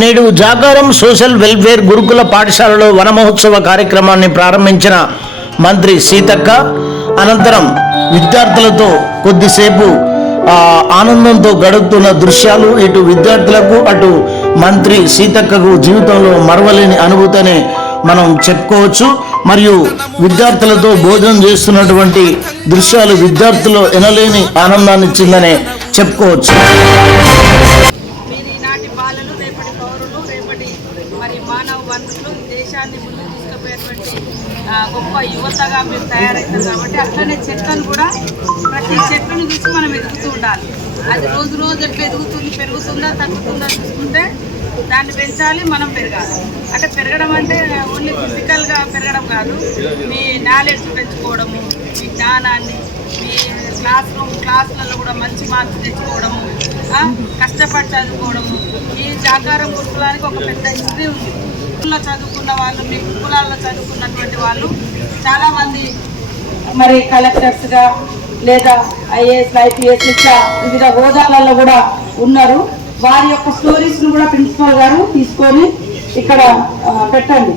నేడు జాగారం social welfare గురుకుల పాఠశాలలో వన మహోత్సవ కార్యక్రమాన్ని ప్రారంభించిన మంత్రి సీతక్క అనంతరం విద్యార్థులతో కొద్దిసేపు ఆనందంతో గడుపుతున్న దృశ్యాలు ఇటు విద్యార్థులకు అటు మంత్రి సీతక్కకు జీవితంలో మరవలేని అనుభూతిని మనం చెప్పుకోవచ్చు. మరియు విద్యార్థులతో భోజనం చేస్తున్నటువంటి దృశ్యాలు విద్యార్థులు ఎనలేని ఆనందాన్ని ఇచ్చిందనే చెప్పుకోవచ్చు. మానవ వనరులు దేశాన్ని ముందుకు తీసుకుపోయేటువంటి గొప్ప యువతగా మీరు తయారవుతారు కాబట్టి అట్లనే చెట్లను కూడా ప్రతి చెట్లను చూసి మనం ఎదుగుతూ ఉండాలి. అది రోజు రోజు ఎట్లా పెరుగుతుందా తగ్గుతుందా చూసుకుంటే దాన్ని పెంచాలి, మనం పెరగాలి. అంటే పెరగడం అంటే ఓన్లీ ఫిజికల్గా పెరగడం కాదు, మీ నాలెడ్జ్ పెంచుకోవడము, మీ జ్ఞానాన్ని, మీ క్లాసులలో కూడా మంచి మార్క్స్ తెచ్చుకోవడము, కష్టపడి చదువుకోవడము. ఈ జాగారం గురుకులానికి ఒక పెద్ద హిస్టరీ ఉంది. గురుకుల్లో చదువుకున్న వాళ్ళు, మీ గురుకులాల్లో చదువుకున్నటువంటి వాళ్ళు చాలామంది మరి కలెక్టర్స్గా లేదా ఐఏఎస్ ఐపీఎస్ ఇట్లా వివిధ హోదాలలో కూడా ఉన్నారు. వారి యొక్క స్టోరీస్ను కూడా ప్రిన్సిపల్ గారు తీసుకొని ఇక్కడ పెట్టండి.